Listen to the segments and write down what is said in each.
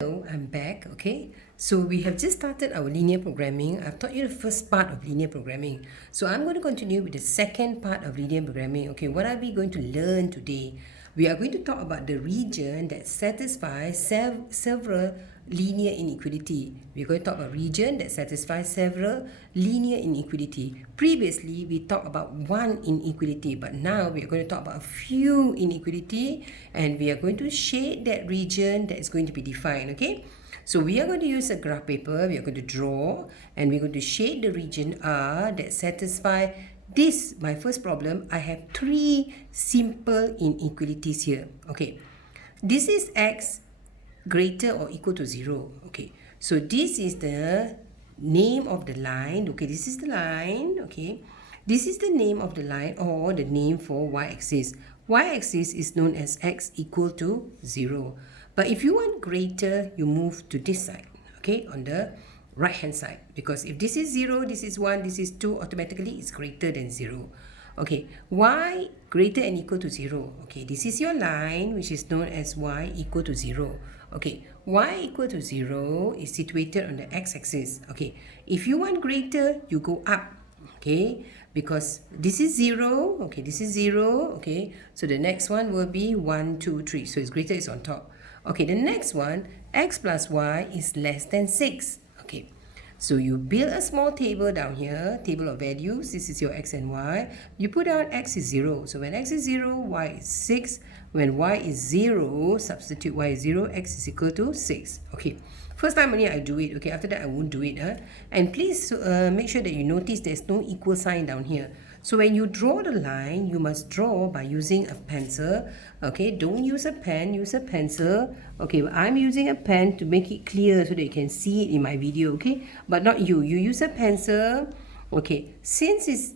Hello, I'm back. Okay, so we have just started our linear programming. I've taught you the first part of linear programming, so I'm going to continue with the second part of linear programming. Okay, what are we going to learn today? We are going to talk about the region that satisfies several linear inequality. We're going to talk about region that satisfies several linear inequality. Previously, we talked about one inequality, but now we are going to talk about a few inequality, and we are going to shade that region that is going to be defined. Okay, so we are going to use a graph paper. We are going to draw, and we're going to shade the region R that satisfy this. My first problem, I have three simple inequalities here. Okay, this is x greater or equal to 0. Okay, so this is the name of the line. Okay, this is the line. Okay, this is the name of the line, or the name for y-axis. Y-axis is known as x equal to 0. But if you want greater, you move to this side, okay, on the right hand side, because if this is 0, this is 1, this is 2, automatically it's greater than 0. Okay, y greater and equal to 0. Okay, this is your line, which is known as y equal to 0. Okay, y equal to 0 is situated on the x-axis. Okay, if you want greater, you go up. Okay, because this is 0. Okay, this is 0. Okay, so the next one will be 1, 2, 3. So it's greater is on top. Okay, the next one, x plus y is less than 6. Okay, so you build a small table down here, table of values. This is your x and y. You put down x is 0. So when x is 0, y is 6. When y is 0, substitute y is 0, x is equal to 6. Okay, first time only I do it. Okay, after that I won't do it. And please make sure that you notice there's no equal sign down here. So when you draw the line, you must draw by using a pencil. Okay, don't use a pen, use a pencil. Okay, I'm using a pen to make it clear so that you can see it in my video. Okay, but not you. You use a pencil. Okay, since it's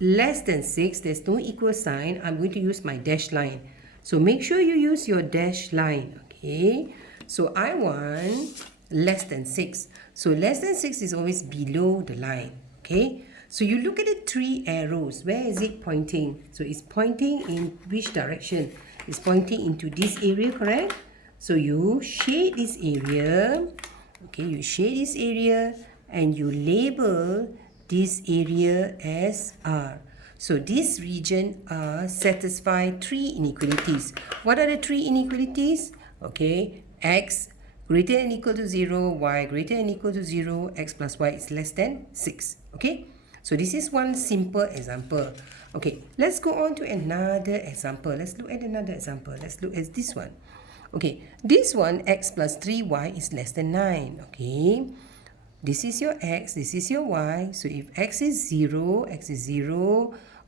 less than 6, there's no equal sign, I'm going to use my dash line. So make sure you use your dash line. Okay, so I want less than 6. So less than 6 is always below the line. Okay, so you look at the three arrows. Where is it pointing? So it's pointing in which direction? It's pointing into this area, correct? So you shade this area. Okay, you shade this area and you label this area as R. So this region R satisfy three inequalities. What are the three inequalities? Okay, x greater than equal to 0, y greater than equal to 0, x plus y is less than 6. Okay, so this is one simple example. Okay, let's go on to another example. Let's look at another example. Let's look at this one. Okay, this one, x plus 3y is less than 9. Okay, this is your x, this is your y. So if x is 0,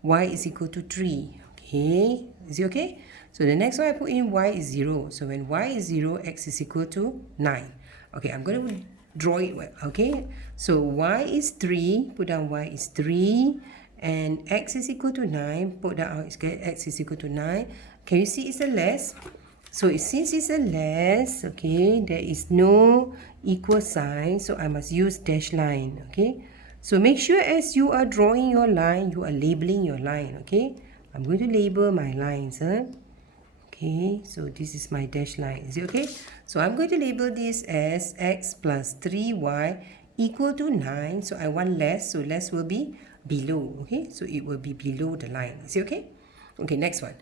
y is equal to 3. Okay, is it okay? So the next one I put in y is 0. So when y is 0, x is equal to 9. Okay, I'm going to draw it. Okay, so y is 3, put down y is 3. And x is equal to 9, put down x is equal to 9. Can you see it's a less? So since it's a less, okay, there is no equal sign, so I must use dash line. Okay, so make sure as you are drawing your line, you are labeling your line. Okay, I'm going to label my lines. Okay, so this is my dash line. Is it okay? So I'm going to label this as x plus 3y equal to 9. So I want less, so less will be below. Okay, so it will be below the line. Is it okay? Okay, next one.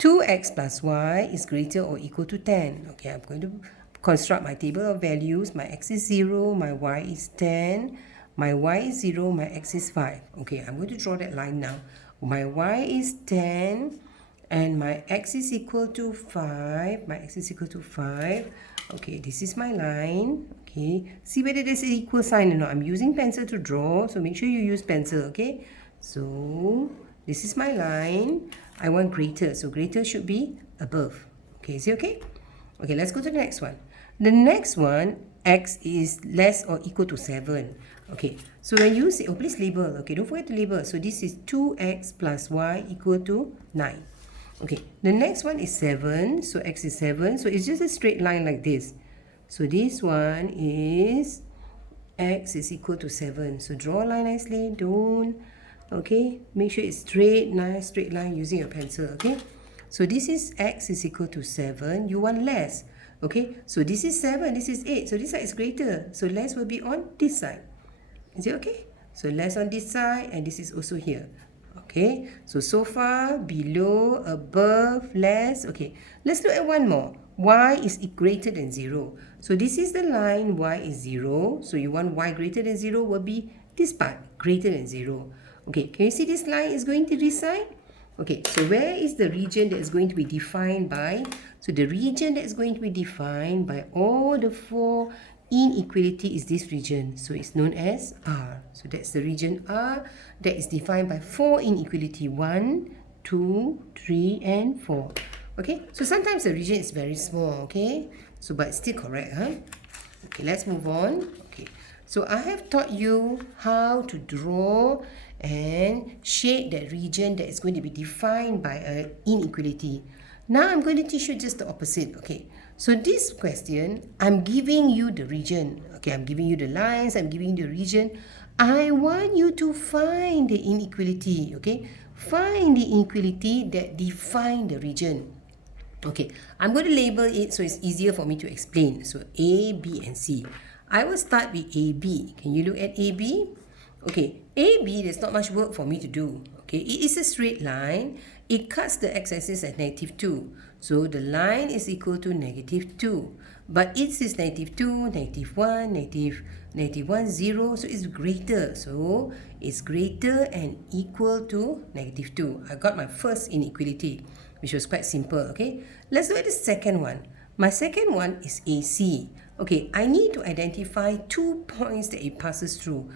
2x plus y is greater or equal to 10. Okay, I'm going to construct my table of values. My x is 0, my y is 10, my y is 0, my x is 5. Okay, I'm going to draw that line now. My y is 10 and my x is equal to 5. My x is equal to 5. Okay, this is my line. Okay, see whether there's an equal sign or not. I'm using pencil to draw, so make sure you use pencil. Okay, so this is my line. I want greater, so greater should be above. Okay, is it okay? Okay, let's go to the next one. The next one, x is less or equal to 7. Okay, so when you say, oh, please label. Okay, don't forget to label. So this is 2x plus y equal to 9. Okay, the next one is 7. So x is 7. So it's just a straight line like this. So this one is x is equal to 7. So draw a line nicely. Don't. Okay, make sure it's straight, nice straight line using your pencil. Okay, so this is x is equal to 7. You want less, Okay, so this is 7, this is 8. So this side is greater. So less will be on this side. Is it okay? So less on this side, and this is also here. Okay, so far, below, above, less. Okay, let's look at one more. Y is greater than 0. So this is the line, y is 0. So you want y greater than 0 will be this part, greater than 0. Okay, can you see this line is going to this side? Okay, so where is the region that is going to be defined by? So the region that is going to be defined by all the 4 inequality is this region. So it's known as R. So that's the region R that is defined by 4 inequality. 1, 2, 3, and 4. Okay, so sometimes the region is very small, okay? So but it's still correct, huh? Okay, let's move on. Okay, so I have taught you how to draw and shade that region that is going to be defined by an inequality. Now I'm going to teach you just the opposite. Okay, so this question, I'm giving you the region. Okay, I'm giving you the lines, I'm giving you the region. I want you to find the inequality. Okay, find the inequality that define the region. Okay, I'm going to label it so it's easier for me to explain. So A, B, and C. I will start with AB. Can you look at AB? Okay, AB, there's not much work for me to do. Okay, it is a straight line. It cuts the x-axis at -2. So the line is equal to -2. But it is -2, -1, -1, 0. So it's greater. So it's greater and equal to -2. I got my first inequality, which was quite simple. Okay, let's look at the second one. My second one is AC. Okay, I need to identify 2 points that it passes through.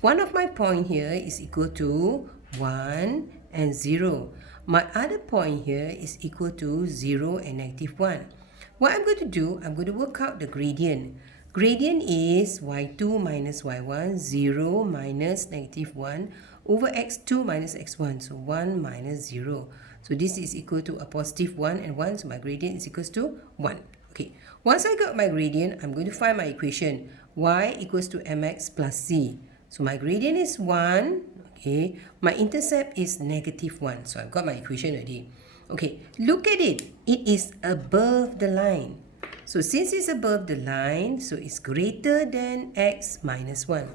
One of my point here is equal to 1 and 0. My other point here is equal to 0 and -1. What I'm going to do, I'm going to work out the gradient. Gradient is y2 minus y1, 0 minus -1 over x2 minus x1. So 1 minus 0. So this is equal to a positive 1 and 1. So my gradient is equals to 1. Okay, once I got my gradient, I'm going to find my equation. Y equals to mx plus c. So my gradient is 1. Okay, my intercept is -1. So I've got my equation already. Okay, look at it. It is above the line. So since it's above the line, so it's greater than x minus 1.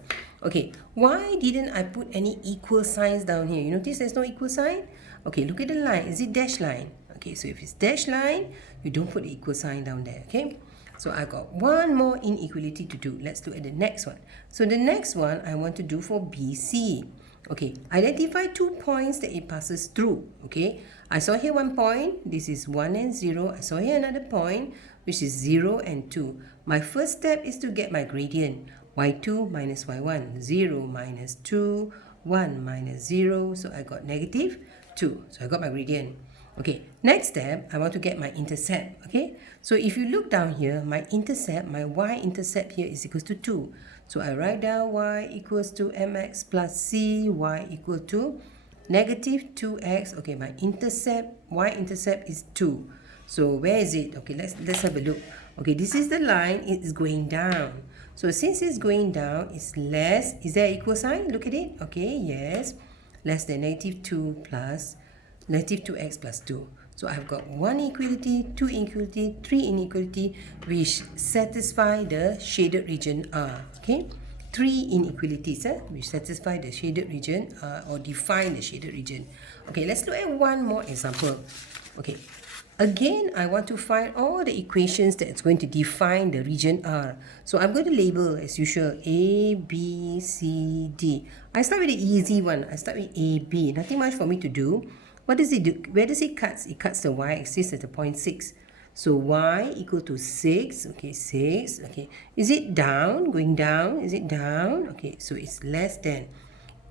Okay, why didn't I put any equal signs down here? You notice there's no equal sign? Okay, look at the line. Is it dash line? Okay, so if it's dash line, you don't put the equal sign down there, okay? So I got one more inequality to do. Let's look at the next one. So the next one I want to do for BC. Okay, identify 2 points that it passes through. Okay, I saw here 1 point. This is 1 and 0. I saw here another point, which is 0 and 2. My first step is to get my gradient. Y2 minus y1. 0 minus 2. 1 minus 0. So I got -2. So I got my gradient. Okay, next step, I want to get my intercept. Okay, so if you look down here, my intercept, my y-intercept here is equals to 2. So I write down y equals to mx plus c, y equal to -2x. Okay, my intercept, y-intercept is 2. So where is it? Okay, let's have a look. Okay, this is the line, it is going down. So since it's going down, it's less. Is there an equal sign? Look at it. Okay, yes. Less than -2 plus -2x plus 2. So I've got 1 inequality, 2 inequality, 3 inequality, which satisfy the shaded region R. Okay, 3 inequalities which satisfy the shaded region or define the shaded region. Okay, let's look at one more example. Okay, again, I want to find all the equations that's going to define the region R. So I'm going to label as usual A, B, C, D. I start with the easy one. I start with A, B. Nothing much for me to do. What does it do? Where does it cut? It cuts the y-axis at the point 6. So y equal to 6. Okay, 6. Okay, is it down? Going down? Is it down? Okay, so it's less than.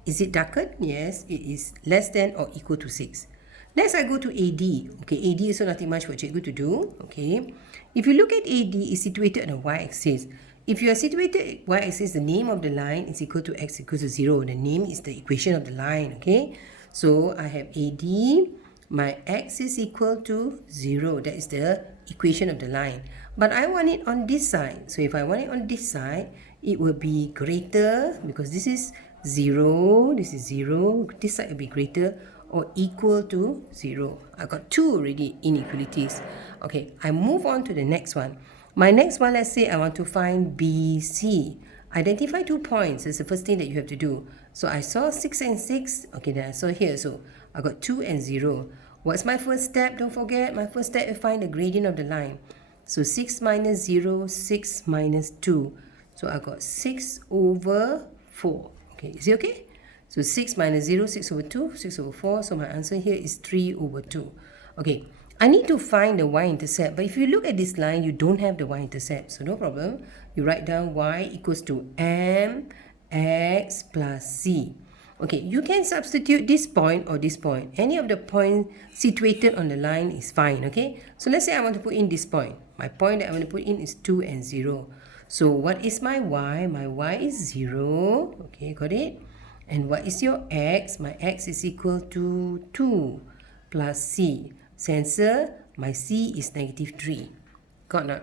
Is it darker? Yes, it is less than or equal to 6. Next, I go to AD. Okay, AD is also nothing much for Cikgu to do. Okay, if you look at AD, it's situated on the y-axis. If you are situated at y-axis, the name of the line is equal to x equals to 0. The name is the equation of the line. Okay. So I have AD, my x is equal to 0. That is the equation of the line. But I want it on this side. So if I want it on this side, it will be greater because this is 0. This is 0. This side will be greater or equal to 0. I got 2 already inequalities. Okay, I move on to the next one. My next one, let's say I want to find BC. Identify 2 points is the first thing that you have to do. So I saw 6 and 6. Okay, then I saw here. So I got 2 and 0. What's my first step? Don't forget, my first step is find the gradient of the line. So 6 minus 0, 6 minus 2. So I got 6 over 4. Okay, is it okay? So 6 minus 0, 6 over 2, 6 over 4. So my answer here is 3 over 2. Okay, I need to find the y-intercept. But if you look at this line, you don't have the y-intercept. So no problem. You write down y equals to mx plus c. Okay, you can substitute this point or this point. Any of the points situated on the line is fine, okay? So let's say I want to put in this point. My point that I want to put in is 2 and 0. So what is my y? My y is 0. Okay, got it? And what is your x? My x is equal to 2 plus c. Answer, my c is negative 3. Got not?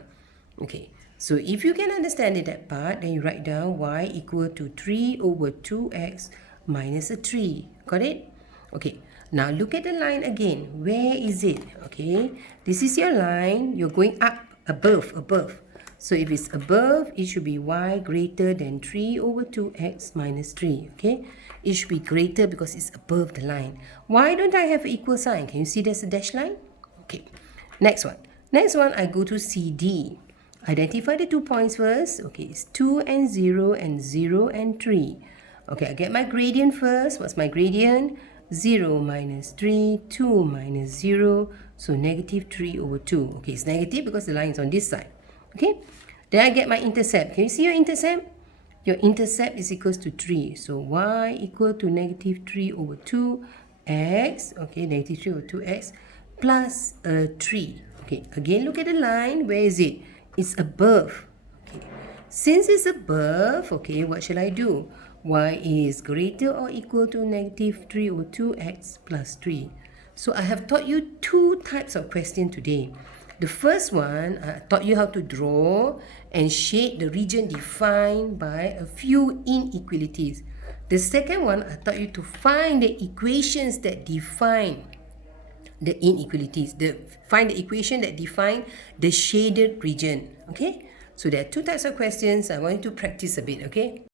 Okay. So if you can understand it, that part, then you write down y equal to 3 over 2x minus a 3. Got it? Okay. Now look at the line again. Where is it? Okay. This is your line. You're going up, above. So if it's above, it should be y greater than 3 over 2x minus 3. Okay. It should be greater because it's above the line. Why don't I have an equal sign? Can you see there's a dash line? Okay. Next one. Next one, I go to CD. Identify the 2 points first. Okay, it's 2 and 0 and 0 and 3. Okay, I get my gradient first. What's my gradient? 0 minus 3, 2 minus 0. So negative 3 over 2. Okay, it's negative because the line is on this side. Okay, then I get my intercept. Can you see your intercept? Your intercept is equals to 3. So y equal to negative 3 over 2x. Okay, negative 3 over 2x plus 3. Okay, again look at the line. Where is it? It's above. Okay, since it's above, okay, what shall I do? Y is greater or equal to negative 3 over 2x plus 3. So I have taught you 2 types of question today. The first one, I taught you how to draw and shade the region defined by a few inequalities. The second one, I taught you to find the equations that define the inequalities. Find the equation that define the shaded region. Okay? So there are 2 types of questions. I want you to practice a bit. Okay?